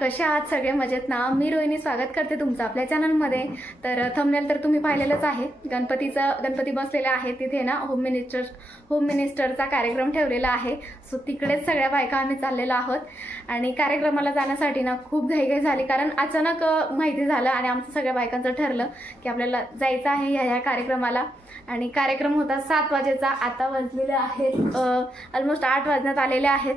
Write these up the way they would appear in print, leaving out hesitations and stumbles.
कसे आहात सगळे? मजेत ना? मी रोहिणी स्वागत करते तुमचं आपल्या चॅनलमध्ये. तर थंबनेल तर तुम्ही पाहिलेलंच आहे. गणपती बसलेला आहे तिथे ना होम मिनिस्टरचा कार्यक्रम ठेवलेला आहे. सो तिकडेच सगळ्या बायका आम्ही चाललेलो आहोत आणि कार्यक्रमाला जाण्यासाठी ना खूप घाईघाई झाली, कारण अचानक माहिती झालं आणि आमचं सगळ्या बायकांचं ठरलं की आपल्याला जायचं आहे ह्या कार्यक्रमाला. आणि कार्यक्रम होता 7 वाजेचा. आता वाजलेले आहेत ऑलमोस्ट 8 वाजण्यात आलेले आहेत.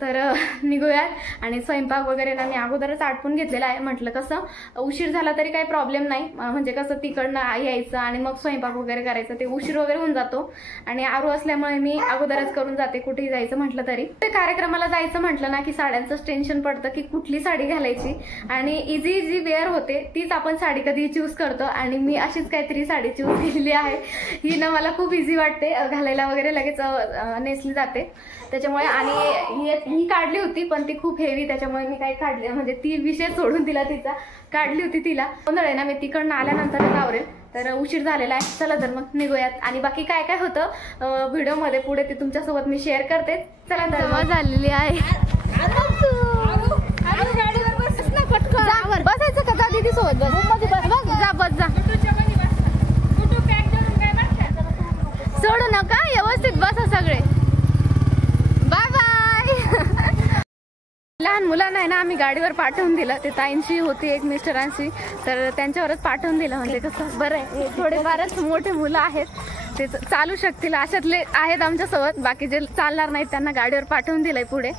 तर निघूयात आणि स्वयंपाक वगैरे ना मी अगोदरच आटपून घेतलेला आहे. म्हटलं कसं उशीर झाला तरी काही प्रॉब्लेम नाही, म्हणजे कसं तिकडनं यायचं आणि मग स्वयंपाक वगैरे करायचं ते उशीर वगैरे होऊन जातो आणि आरू असल्यामुळे मी अगोदरच करून जाते कुठेही जायचं म्हटलं तरी. ते कार्यक्रमाला जायचं म्हटलं ना की साड्यांचंच टेन्शन पडतं की कुठली साडी घालायची, आणि इझी वेअर होते तीच आपण साडी कधी चूज करतो आणि मी अशीच काहीतरी साडी चूज केलेली आहे. ही ना मला खूप इझी वाटते घालायला वगैरे, लगेच नेसली जाते त्याच्यामुळे. आणि ही काढली होती पण ती खूप हेवी, त्याच्यामुळे मी काही काढले म्हणजे ती विषय सोडून दिला तिचा. काढली होती तिला गोंधळ आहे ना, मी तिकडनं आल्यानंतरच आवरेल. तर उशीर झालेला आहे. चला तर मग निघूयात आणि बाकी काय काय होतं व्हिडिओमध्ये पुढे ते तुमच्यासोबत मी शेअर करते. चला तर मग झालेली आहे. बसायचं का? जा दीदी सोबत बस जा. सोडू नका, व्यवस्थित बसा सगळे. Bye bye. लहान मुलांना आहे ना आम्ही गाडीवर पाठवून दिलं. ते ताईंशी होती एक मिस्टरांशी, तर त्यांच्यावरच पाठवून दिलं. म्हणजे कसं बरं आहे, थोडेफारच मोठे मुलं आहेत ते चालू शकतील अशातले आहेत आमच्यासोबत. बाकी जे चालणार नाहीत त्यांना गाडीवर पाठवून दिलंय पुढे.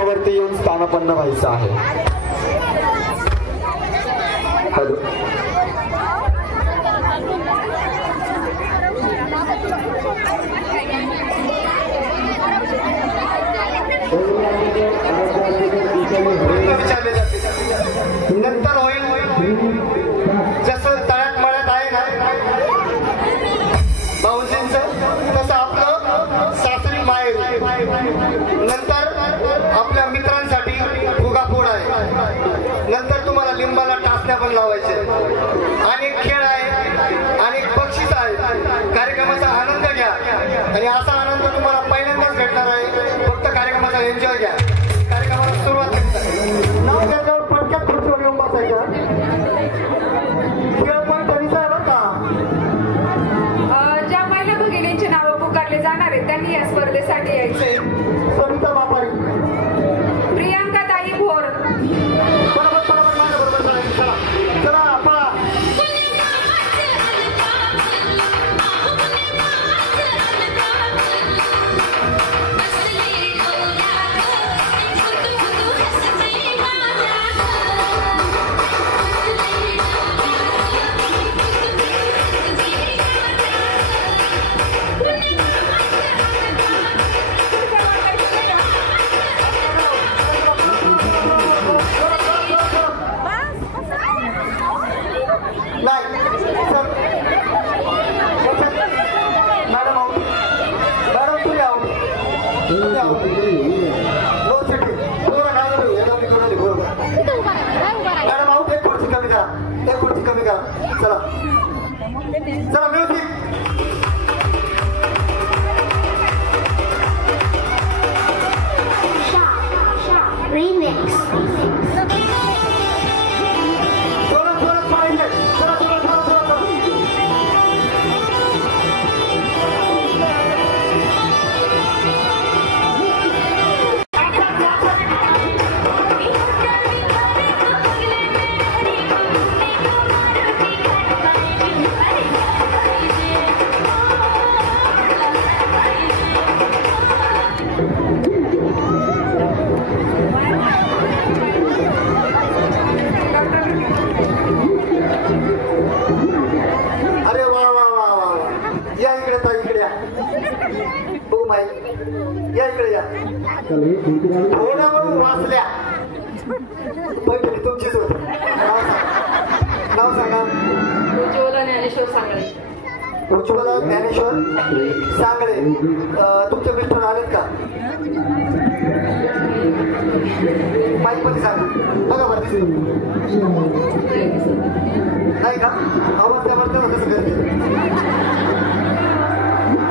वरती येऊन स्थानापन्न व्हायचं आहे. हॅलो, विचारले जाते नंतर होईल. जसं तळ्यात मळ्यात आहे ना भाऊजींचं, तसं आपलं सासरी माहेर. नंतर आपल्या मित्रांसाठी फुगाफोड आहे. नंतर तुम्हाला लिंबाला टाचण्या पण लावायचे. अनेक खेळ आहे, अनेक बक्षीस आहे. कार्यक्रमाचा आनंद घ्या आणि असा आनंद तुम्हाला पहिल्यांदाच भेटणार आहे. फक्त कार्यक्रमाचा एन्जॉय घ्या. कार्यक्रमाला सुरुवात नाव त्याच्यावर पटक्यात खुर्चीवर येऊन बसायचं. खेळ पण तरीच आहे बरं का. ज्या महिला भगिनींची नावं पुकारले जाणार आहेत त्यांनी या स्पर्धेसाठी यायचे. सविता बापारी, प्रियांका ताई भोर. बरोबर माझ्या बरोबर चला चला पळा. चला चला म्युझिक. Remix. या इकडे या. वाचल्या पहिली तुमचीच होती. नाव सांगा. ज्योला ज्ञानेश्वर ज्ञानेश्वर सांगळे. उज्ज्वला ज्ञानेश्वर सांगळे. तुमचे मिस्टर आलेत का? माईक मध्ये सांग बघा बरं दिसतो नाही का? आवाज त्यावर कसं करते?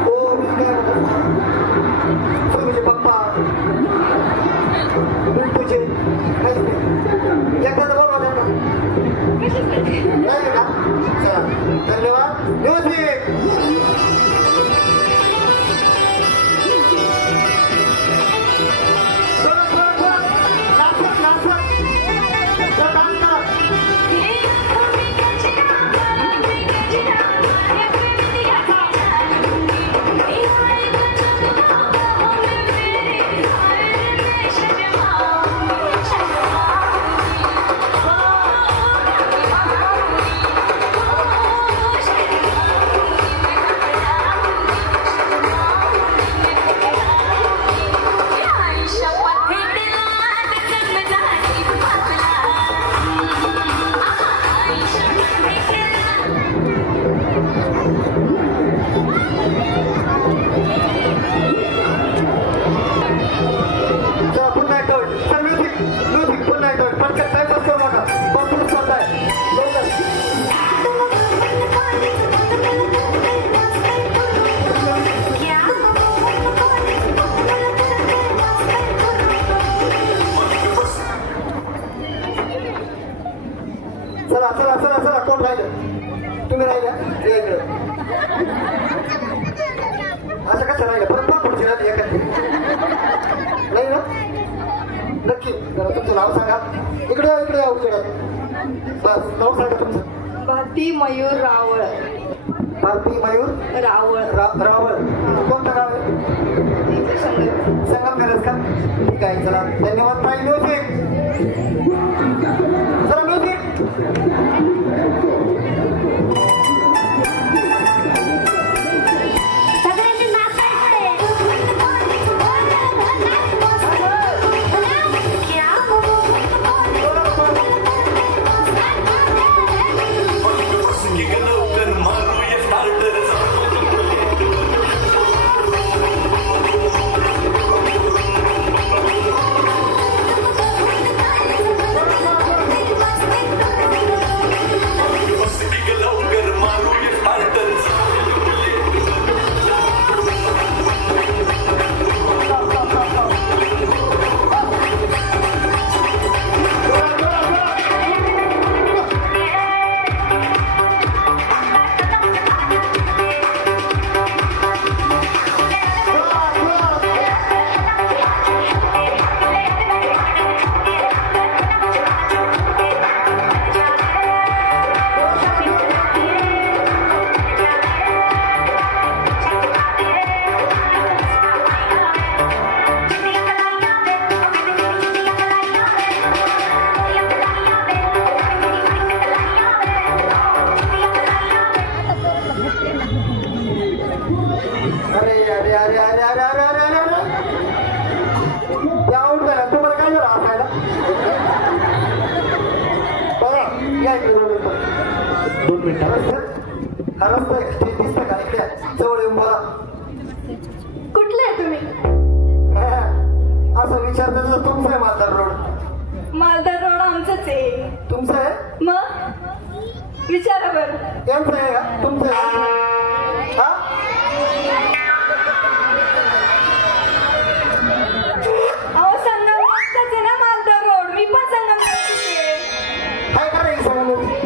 हो मी काय म्हणजे पप्पा तुझे काहीच नाही. एकदा बघा नाही का? चला धन्यवाद. म्युझिक कोण राहिलं? तुम्ही राहिल्या असं कसं राहिलं? परत पुढची राहिली एखादी नाही ना? नक्की जरा तुमचं नाव सांगा. इकडे या उजेडात. बस नाव सांगा तुमचं. भारती मयूर रावळ. भारती मयूर रावळ. रावळ. कोणतं गाव आहे? संगमनेरच का? ठीक आहे चला धन्यवाद. ताई म्युझिक चला म्युझिक. कुठले आहे तुम्ही? असं विचारलं तर तुमचं आहे मालदार रोड. मालदार रोड आमचंच आहे. तुमचं आहे? मग विचारा बरं. त्यांचं आहे का? तुमचं आहे? हा अहो संगमनेरचाच आहे ना मालदार रोड. मी पण संगमनेरची आहे. काय करायचं संगमनेर?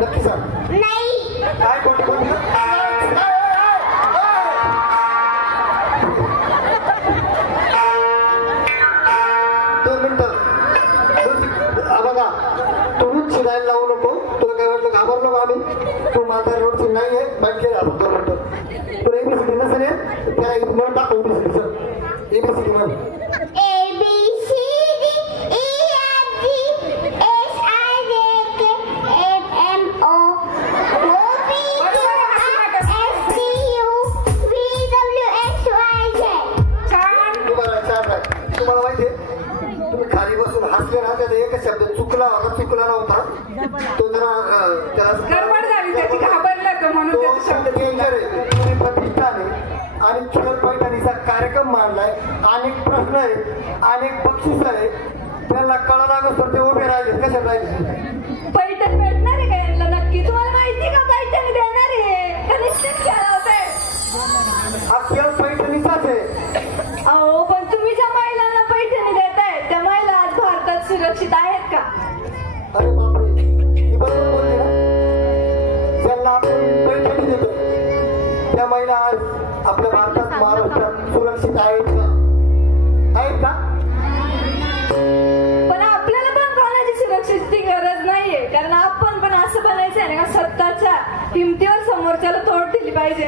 नक्की सांग. नाही. काय कोणती कोणती? 2 मिनिटं बघा. तुम्हीच शिरायला लावू नको. तुला काय वाटलं घाबरलो का आम्ही? तू माझा रोडची नाही आहे बाकी आलो. 2 मिनिटं तुला एबीसीडी नसेल त्याला म्हणून दाखव. एबीसीडी म्हण. एकच शब्द चुकला होता, चुकला नव्हता तो जरा त्याला गडबड झाली त्याची, घाबरला तो म्हणून त्याचा शब्द डेंजर आहे. तुम्ही प्रतिष्ठाने आणि खेळ पैठणीचा कार्यक्रम मांडलाय. अनेक प्रश्न आहेत, अनेक बक्षीस आहे. त्यांना कळा लागत तर ते उभे राहिले. कशा राहिले? पैठण भेटणार आहे का यांना नक्की? तुम्हाला माहिती का पैठणी देणार आहे का निश्चित केला होताय? हा खेळ पैठणीचाच आहे. अहो पण तुम्ही ज्या महिलांना पैठणी देताय त्या महिला आज भारतात सुरक्षित आहेत का? अरे बापरे, ही बरोबर बोलली ना. ज्यांना आपण पैठणी देतो त्या महिला आज आपल्या भारतात, महाराष्ट्रात सुरक्षित आहेत का? आहेत का? पण आपल्याला पण कोणाची सुरक्षेची गरज नाहीये, कारण आपण पण असं बनायचं आहे ना, स्वतःच्या हिमतीवर समोरच्याला तोड दिली पाहिजे.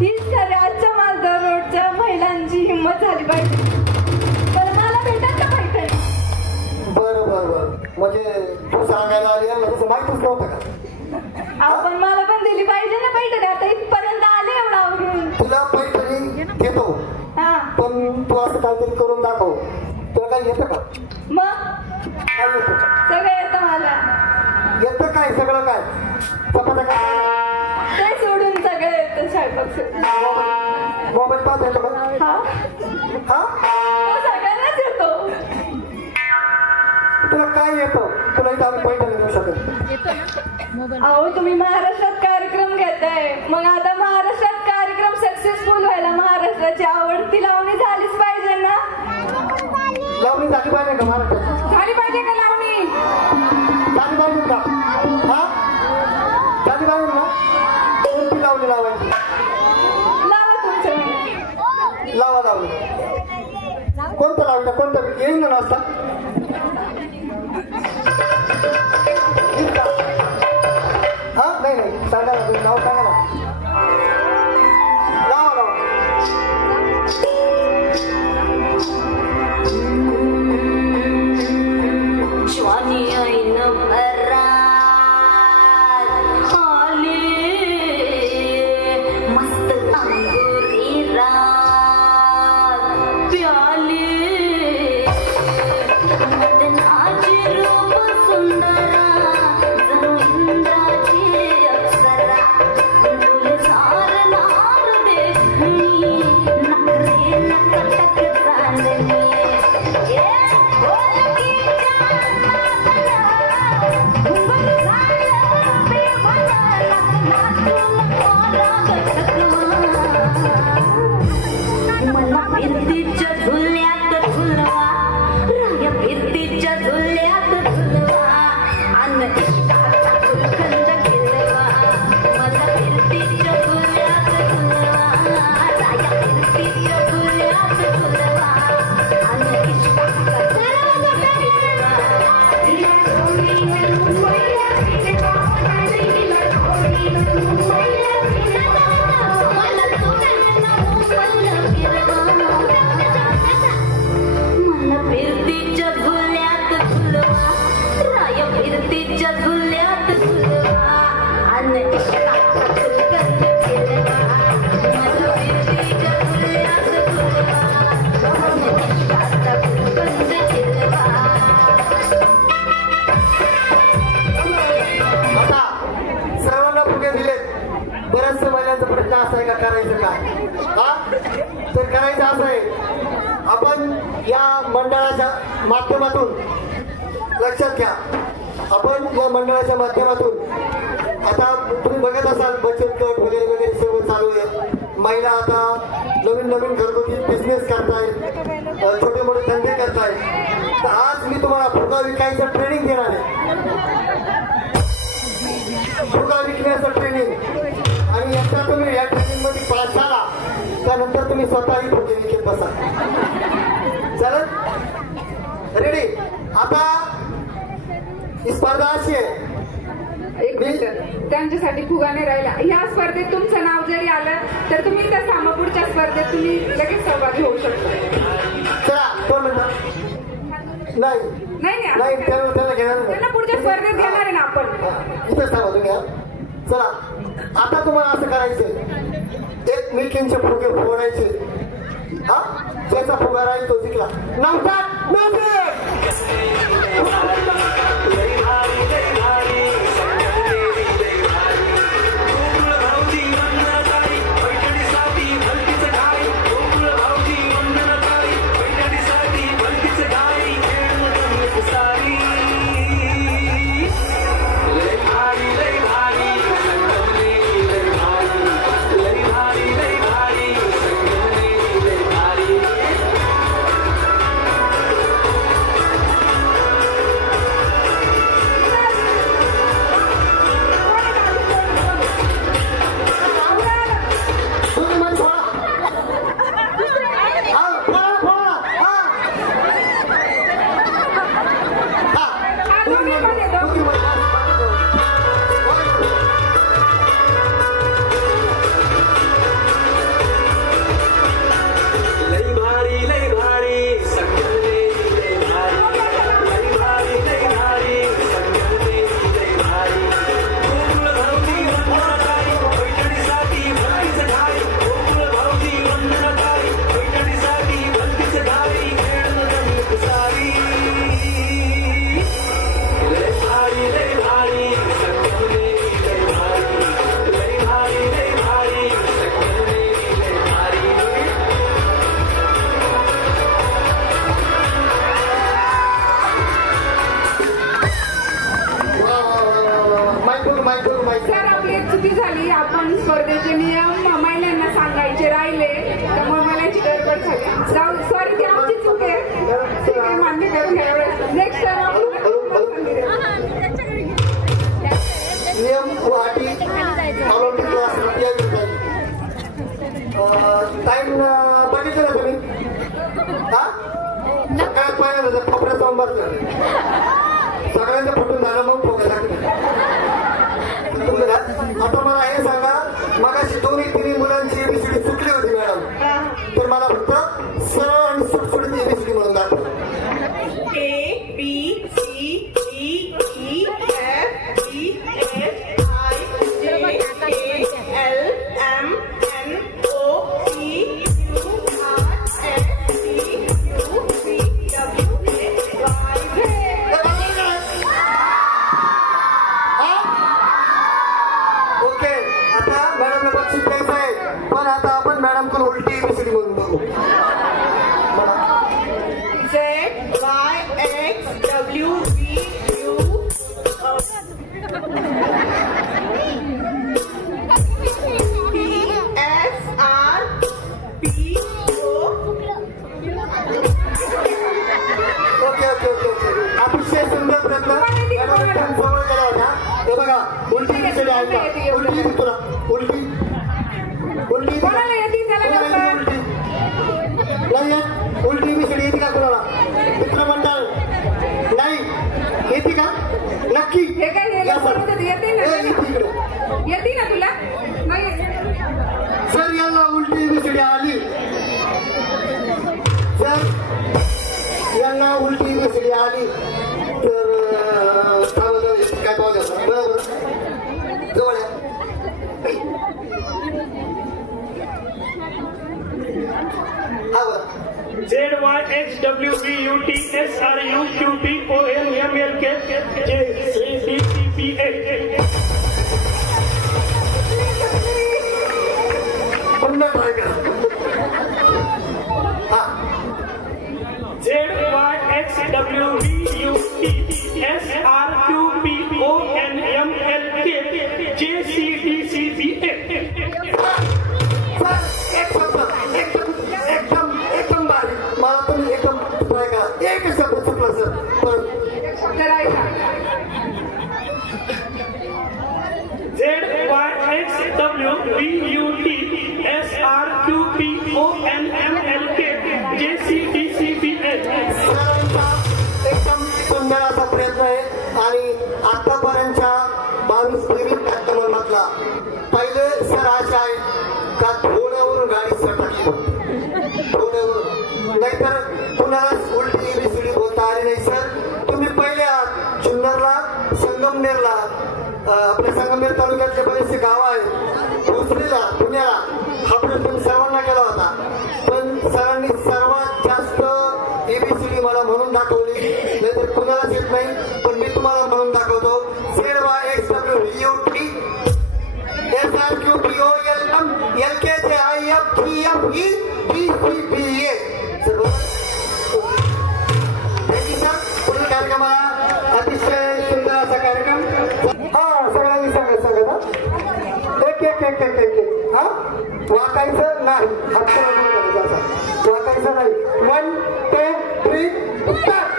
हीच खरी आजच्या मालदार रोडच्या महिलांची हिंमत झाली पाहिजे. तर मला भेटत का पैठणी? बरं बरं बरं, म्हणजे तू सांगायला आली ना, तसं माहितीच नव्हतं का? आपण मला पण दिली पाहिजे ना पैठणी. आता इथपर्यंत आले एवढा आवरून. तुला पैठणी घेतो, हा पण तू असं काहीतरी करून दाखव. तुला काही येतं का? मग काय येतं? सगळं येतं मला. येतं काय? सगळं काय? चपात्या काय? ते सोडून सगळं येतं स्वयंपाक सोडून. मोबाईल पाहता येतो का? हा हा? तो सगळ्यांनाच येतो. तुला काय येतं? तुला इथं आम्ही पैठणी देऊ शकतो. अहो तुम्ही महाराष्ट्रात कार्यक्रम घेताय, मग आता महाराष्ट्रात कार्यक्रम सक्सेसफुल व्हायला महाराष्ट्राची आवडती लावणी झालीच पाहिजे ना. लावणी झाली पाहिजे का महाराष्ट्रात? झाली पाहिजे का लावणी? झाली पाहिजे का? हा, झाली पाहिजे ना. कोणती लावणी लावायची? लावा तुमचं. लावा लावणी. कोणतं लावणी? कोणतं येईल ना नाचता? हा नाही नाही, सांगा ना, तुम्ही नाव सांगा ना. लावा लावा. ज्वानी ऐन भरात आले मस्त अंगुरी रात प्याले मदनाचे रूप सुंदरा जणू इंद्राची अप्सरा डुलझार नार देखणी नखरे नकटक चांदणी मला फिरतीच्या झुल्यात झुलवा राया फिरतीच्या झुल्यात झुलवा अन इष्टाचा फुलखंड खेळवा मला फिरतीच्या झुल्यात झुलवा राया फिरतीच्या झुल्यात झुलवा अन इष्टाचा फुलखंड खेळवा मला फिरतीच्या झुल्यात झुलवा राय फिरतीच्या झुल्यात झुलवा अन इष्टाचा फुलखंड खेळवा मला फिरतीच्या झुल्यात झुलवा अन इष्टाचा फुलखंड खेळवा. आता सर्वांना फुगे दिलेत. बऱ्याच महिलांचा प्रश्न असा आहे का करायचं काय? हा, तर करायचं असं आहे, आपण या मंडळाच्या माध्यमातून लक्षात घ्या, आपण या मंडळाच्या माध्यमातून आता तुम्ही बघत असाल बचत गट वगैरे वगैरे सर्व चालू आहे. महिला आता नवीन नवीन घरगुती बिझनेस करतायत, छोटे मोठे धंदे करतायत. तर आज मी तुम्हाला फुगा विकायचं ट्रेनिंग देणार आहे. फुगा विकण्याचं ट्रेनिंग, आणि एकदा तुम्ही या ट्रेनिंग मध्ये पास झाला त्यानंतर तुम्ही स्वतःही फुगे विकत बसा. चालत? रेडी? आता ही स्पर्धा अशी आहे. एक मिनिट, त्यांच्यासाठी फुगाने राहिला. या स्पर्धेत तुमचं नाव जरी आलं तर तुम्ही त्या सामापुढच्या स्पर्धेत तुम्ही लगेच सहभागी होऊ शकता. चला 2 मिनिटं. नाही नाही नाही, त्यांना घेणार नाही. त्यांना पुढच्या स्पर्धेत घेणार आहे ना आपण. इथं सांगा तुम्ही. चला, आता तुम्हाला असं करायचंय, एकमेकींचे फुगे फोडायचे. हा, ज्याचा फुगा राहील तो जिंकला. नव्हता सर आपली एक चुकी झाली. आपण स्पर्धेचे नियम महिलांना सांगायचे राहिले त्यामुळे मला याची गडबड झाली. सॉरी ती आमची चूक आहे. ठीक आहे मान्य करून घ्या. नेक्स्ट टाइम नियम गुवाहाटी ऑलिम्पिक क्लास टाइम बघितलं ना तुम्ही हा सगळ्यात पहिल्यांदा कपड्यात जाऊन बसलं सगळ्यांचं फुटून झालं मग फोकायला आता मला हे सांगा मगाशी दोन्ही तिन्ही मुलांची एबीसीडी सुटली होती मॅडम तर मला फक्त सरळ आणि सुटसुटीत एबीसीडी म्हणून दाखव. उलटी मिसळी येते का कोणाला मित्रमंडळ नाही येते का नक्की येते ना तुला जर यांना उलटी मिसळी आली जर यांना उलटी मिसळी आली तर काय पाहू बरोबर जवळ सुंदराचा प्रयत्न आहे आणि आतापर्यंतच्या 22-23 कार्यक्रमांमधला पहिले सर असे आहे का थोड्यावरून गाडी सटकली थोड्यावरून नाहीतर कुणाला उलटी एबीसीडी बोलता आली नाही. सर तुम्ही पहिले जुन्नरला संगमनेरला आपल्या संगमनेर तालुक्यातले बरेचसे गाव आहेत भोसरीला पुण्याला हा प्रश्न सर्वांना केला होता पण सरांनी सर्वात जास्त एबीसीडी मला म्हणून दाखवली नाहीतर कुणालाच येत नाही, पण मी तुम्हाला म्हणून दाखवतो. ZYXWUT SRQBOLM LKJIFGFE BCBA. पुढील कार्यक्रमाला अतिशय सुंदर असा कार्यक्रम. हा सगळ्यांनी सांगत हा एक हा वाकायचं नाही, हात वाकायचं नाही. 1 2 3 स्टार्ट.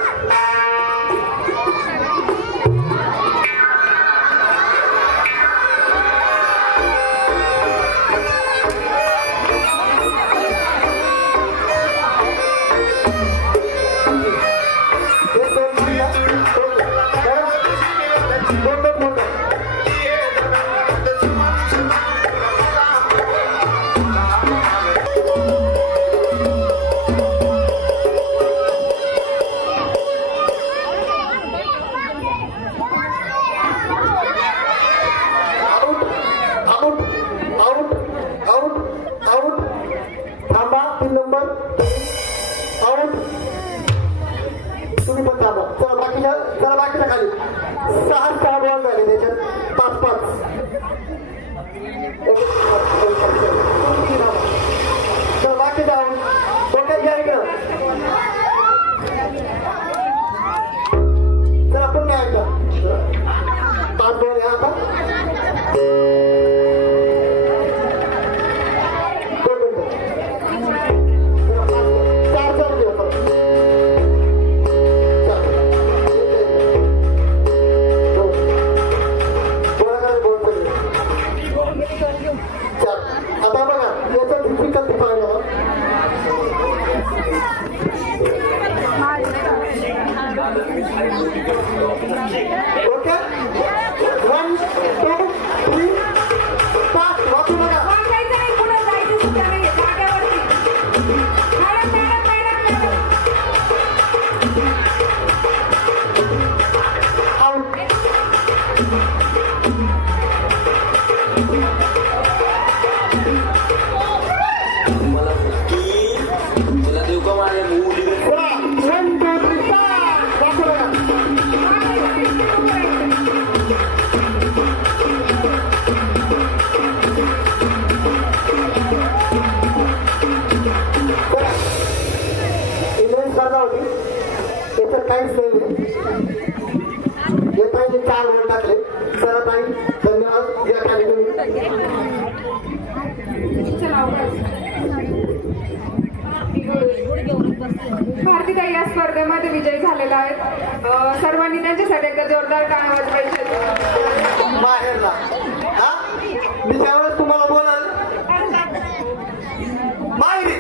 भारतीताई या स्पर्धेमध्ये विजयी झालेला आहेत. सर्वांनी त्यांच्यासाठी एकदा जोरदार टाळ्या वाजवायच्या. माहेरला मी त्यावेळेस तुम्हाला बोलाल माहेरी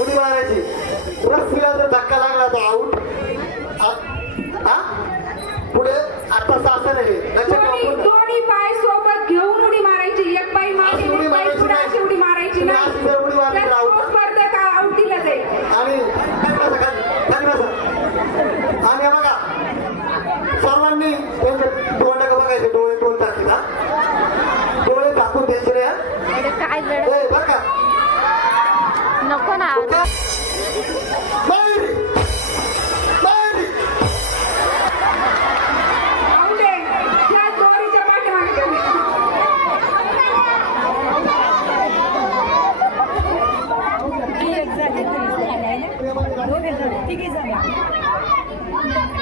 उडी मारायची. रस्सीला जर धक्का लागला तर आऊट. पुढे आता सासर आहे दोन्ही पाय सोबत घेऊन उडी मारायची. एक पाय मागे उडी मारायची, उडी मारायची नाही. उडी मारली स्पर्धक आऊट दिला जाईल. आणि बघा सर्वांनी त्यांचे डोळे बघायचे. डोळे दोन टाकले ना, डोळे टाकून द्यायचे रे बघा नको ना.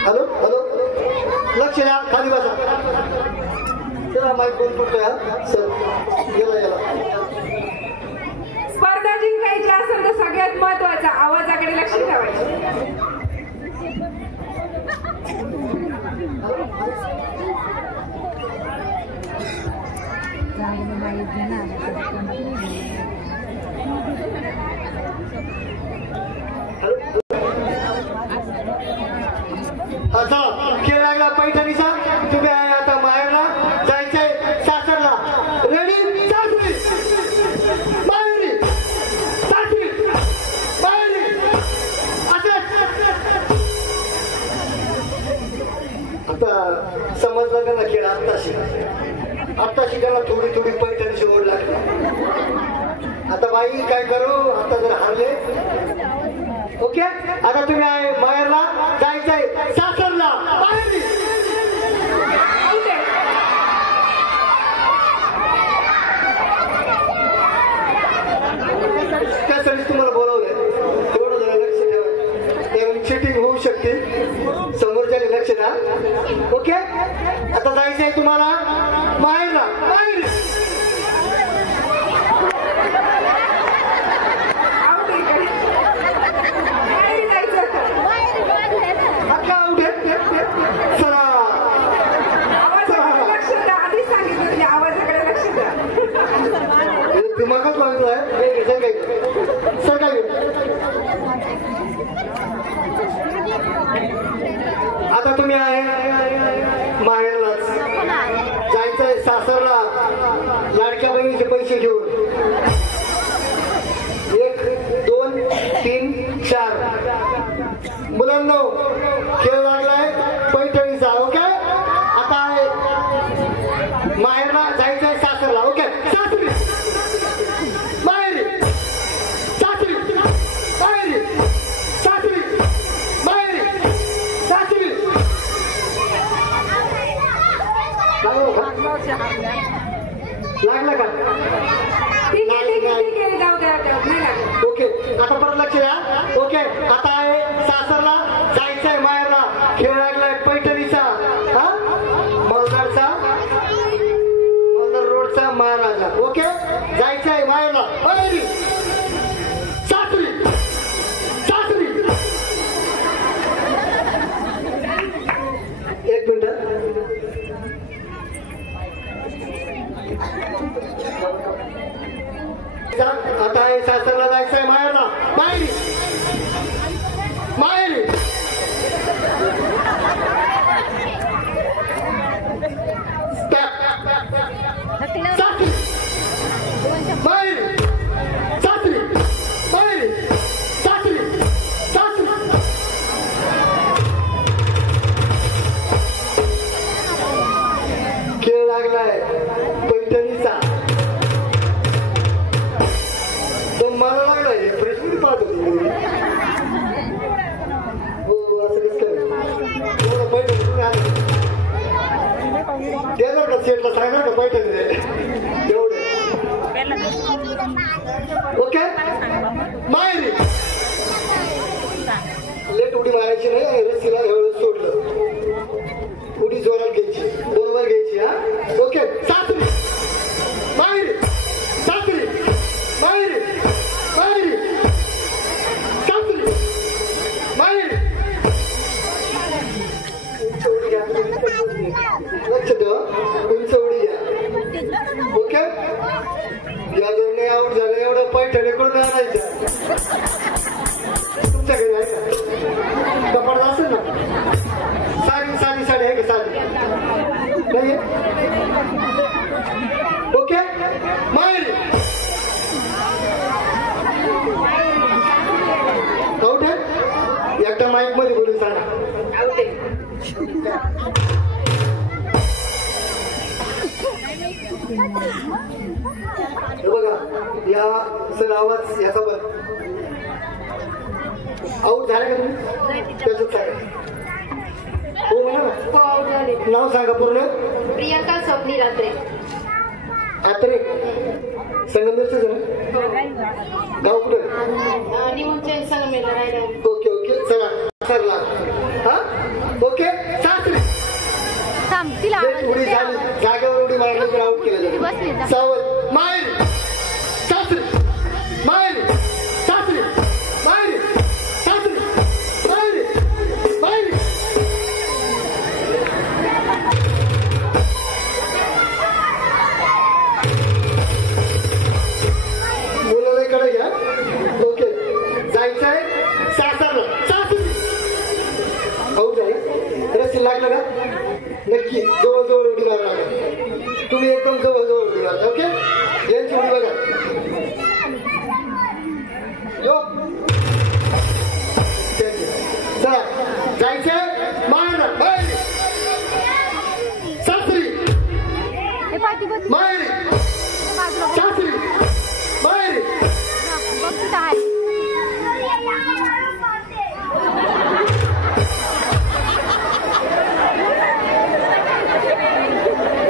हॅलो हॅलो लक्ष द्या, खाली बसा. चला माईक कोण पडतोय सर गेला. स्पर्धा जिंकायची असेल तर सगळ्यात महत्वाचा आवाजाकडे लक्ष ठेवायचं. खेळ लागला पैठणीचा. तुम्ही आता माहेरला जायचंय, सासरला. रेडी सासरी माहेरी सासरी माहेरी आता समजलं का ना खेळ. आत्ता शिकायला थोडी थोडी पैठणीची ओढ लागली. आता बाई काय करू, आता जर हारले. ओके आता तुम्ही माहेरला जायचंय, सासर चिटिंग होऊ शकते, समोरच्याने लक्ष द्या. ओके, आता जायचंय तुम्हाला माहेरला. माहेर दिमागात लागलाय सर काय. आता तुम्ही आहे माहेरलाच जायचंय, सासरला लाडक्या बहिणीचे पैसे घेऊन 1 2 3 4. मुलांनो खेळ लागलाय पैठणीचा. ओके, आता आहे माहेरला जायचंय, सासरला. ओके, सासरी माहेरी, सासरी माहेरी, सासरी माहेरी, सासरी. लागलं का? ओके, आता परत लक्ष द्या. ओके, आता आहे सासरला जायचंय, माहेरला खेळ लागलाय पैठणीचा. हा, मलदारचा, मलदार रोडचा महाराजा. ओके, जायचंय माहेरला. माहेरी, सासरी, सासरी. 1 मिनिट. आता आहे सासरला जायचंय, माहेरला. माहेरी, माहेरी, सासरी, माहेरी, सासरी, माहेरी, सासरी, सासरी. खेळ लागलाय पैठणीचा. तो मला लागलाय प्रश्न पाहत होती. हो, असं कसं काय पैठणी देणार का? सेटला सांगणार का पैठणी एवढे? ओके, माहेरी लेट उडी मारायची नाही, रस्सीला एवढं सोडलं, उडी जोरात घ्यायची, बरोबर घ्यायची. हा, ओके, सासरी, माहेरी, सासरी, माहेरी, माहेरी, सासरी, माहेरी. लक्ष द्या, उंच उडी घ्या. ओके, या जर नाही आऊट झालं एवढं पैठणी करून आणायचं. तुमच्या घरी आहे का कपड असेल ना? साडी साडी साडी आहे का? साडी नाही. ओके, माहेरी आऊट आहे. एकटा माईक मध्ये बोलून सांगा. बघा या सर आवाज याचा बघ. आऊट झाले का तुम्ही? त्याच सांगा. हो म्हणा ना. नाव सांगा पूर्ण. प्रियंका स्वप्नी रात्रे. आत्रे संगमेरच ना? गाव कुठे? संगमेर. ओके ओके, चला सरला. हा, ओके, सासरी. तिला उडी झाली, जागेवर उडी मारली तर आऊट केलं. सावध, माहेरी, सासरी, माहेरी, सासरी, माहेरी, सासरी, माहेरी, माहेरी. मुलाला इकडे घ्या. ओके, जायचंय सासरला. सासरी आऊट झाली. रस्सी लागलं का? नक्की जवळजवळ उडी मारा. तुम्ही एकदम जवळजवळ उडी मारा. ओके, यांची उडी बघा. चला जायचंय माहेरला. माहेरी, सासरी, माहेरी, सासरी, माहेरी.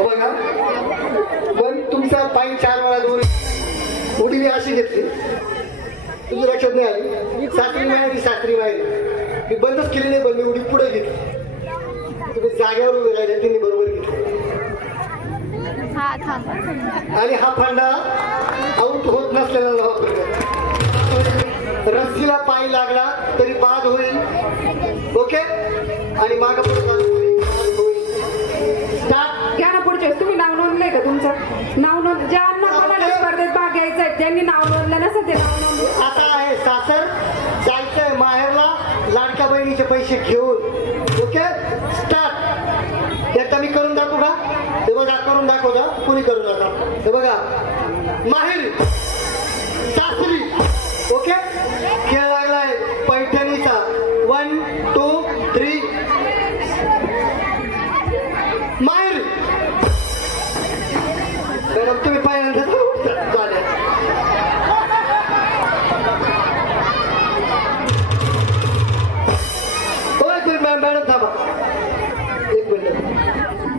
बघा, पण तुमचा पाय 4 वेळा दूर उडी अशी घेतली, तुमच्या लक्षात नाही आली. सासरी माहेरी, सासरी माहेरी. मी बंदच केली नाही, पण मी उडी पुढे घेतली. तुम्ही जागेवर उभे राहिले, त्यांनी बरोबर घेतली. आणि हा फंडा आऊट होत नसलेला रस्सीला पाय लागला तरी बाद होईल. ओके, आणि मागं पुढे होईल. घ्या ना पुढचे. तुम्ही नाव नोंदलंय का तुमचं? नाव नोंद ज्यांना कोणाला स्पर्धेत भाग घ्यायचा आहे त्यांनी नाव नोंदलं नसेल ते नाव नोंद. आता आहे सासर, जायचंय माहेरला लाडक्या बहिणीचे पैसे घेऊन. Okay, start. एकदा मी करून दाखवू का? ते बघा, करून दाखवता, कुणी करू नका. हे बघा, माहेरी सासरी. ओके, खेळ लागलाय पैठणीचा. 1 2 3. माहेरी. मॅडम तुम्ही पहिल्यांदा झाले. मॅडम थांबा एक मिनिट,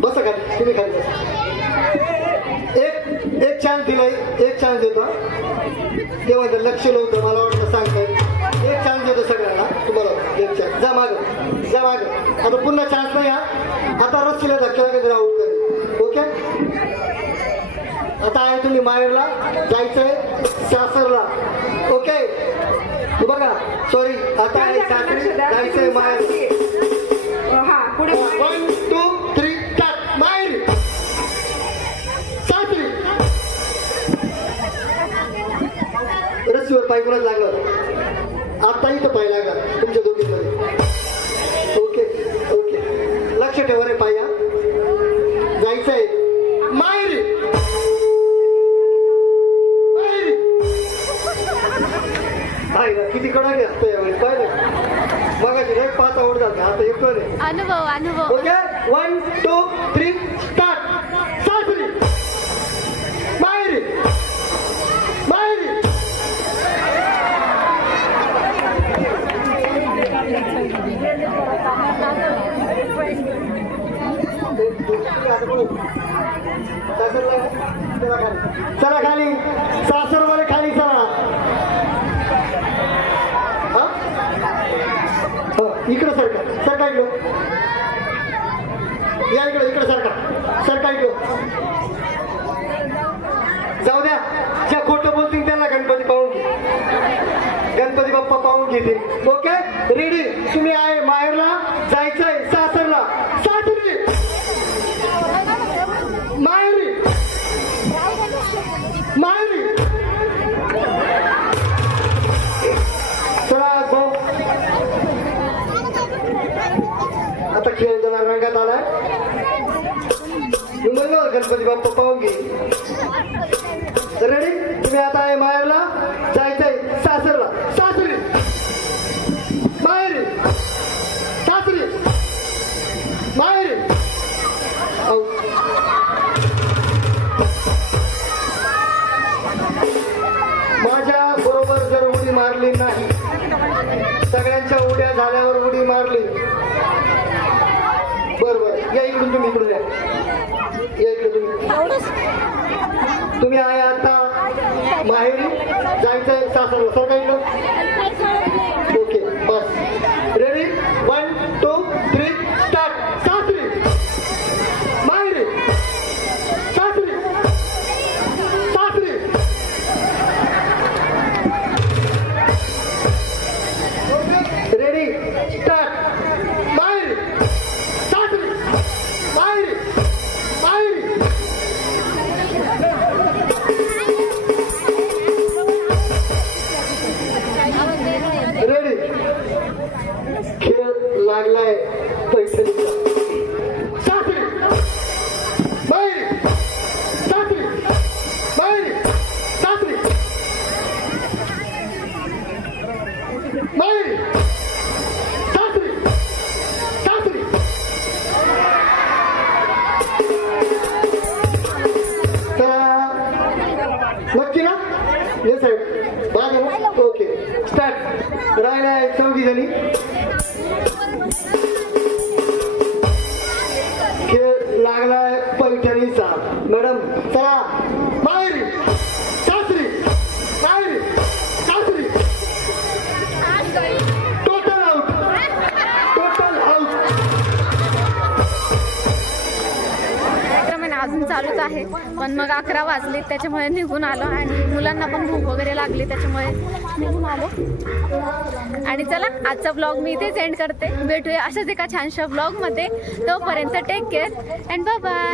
बसा खाली. तुम्ही खाली बसा. एक चान्स दिलाय, एक चान्स देतो. तेव्हा लक्ष नव्हतं, मला वाटतं सांगताय. एक चान्स देतो सगळ्यांना तुम्हाला. एक चान्स. जा मागं, जा मागं. आता पुन्हा चान्स नाही. आता रस्सीला धक्क्याला काहीतरी आऊट करेल. ओके, आता आहे तुम्ही माहेरला, जायचंय सासरला. ओके, बघा, सॉरी, आता आहे सासरी, जायचंय माहेर. हा पुढे. 1 2 3 स्टार्ट. माहेरी सासरी. रस्सीवर पाय कोणाच लागला? आता इथं पाय लागला तुमच्या दोघींमध्ये. ओके ओके, लक्ष ठेवा रे पाया. जायचंय माहेरी. माहेरी. आहे किती कडा घेतो यावेळी पाहिलं. मगाशी नाही 5 आवड झाला, आता एक नाही. अनुभव. Okay, 1 2 3 start. सासरी. माहेरी. माहेरी. चला खाली. सासरवाले खाली चला. इकडं सरका, सरका इकडं. या इकडं, इकडं सरका, सरका इकडं. जाऊ द्या, ज्या खोटं बोलतील त्यांना गणपती पाहून घे. गणपती बाप्पा पाहून घेतील. Okay, ready. तुम्ही आहे माहेरला, जायचंय सासरला. सासरी. माहेरी. माहेरी. चला भाऊ, आता खेळ जरा रंगात आलाय. मी म्हणलो गणपती बाप्पा पाहून घे. रेडी. तुम्ही आता आहे माहेरला, जायचंय सासरला. सासरी. माहेरी. सासरी. माहेरी. माझ्या बरोबर जर उडी मारली नाही, सगळ्यांच्या उड्या झाल्यावर उडी मारली. बरोबर, या इकडून. तुम्ही इकडून या. या इकडे तुम्ही. तुम्ही आहे आता माहेरी, जायचंय सासरला. सरका इकडं. ओके, बस. रेडी. 1 2 3 स्टार्ट. सासरी. माहेरी. सासरी. सासरी. Ready start. माहेरी. सासरी. माहेरी. माहेरी. रेडी. खेळ लागलाय पैठणीचा. सासरी. माहेरी. सासरी. माहेरी. सासरी. माहेरी. सासरी. सासरी. नक्की ना? हे साहेब बाग. Okay, start. राहिलाय 4 जणी. खेळ लागलाय पैठणीचा. मॅडम चला. माहेरी. सासरी. माहेरी. सासरी. Total out. आहे, पण मग 11 वाजले त्याच्यामुळे निघून आलो आणि मुलांना पण भूक वगैरे लागली त्याच्यामुळे निघून आलो. आणि चला आजचा ब्लॉग मी इथेच एंड करते. भेटूया अशाच एका छानशा ब्लॉगमध्ये. तोपर्यंत take care and bye bye.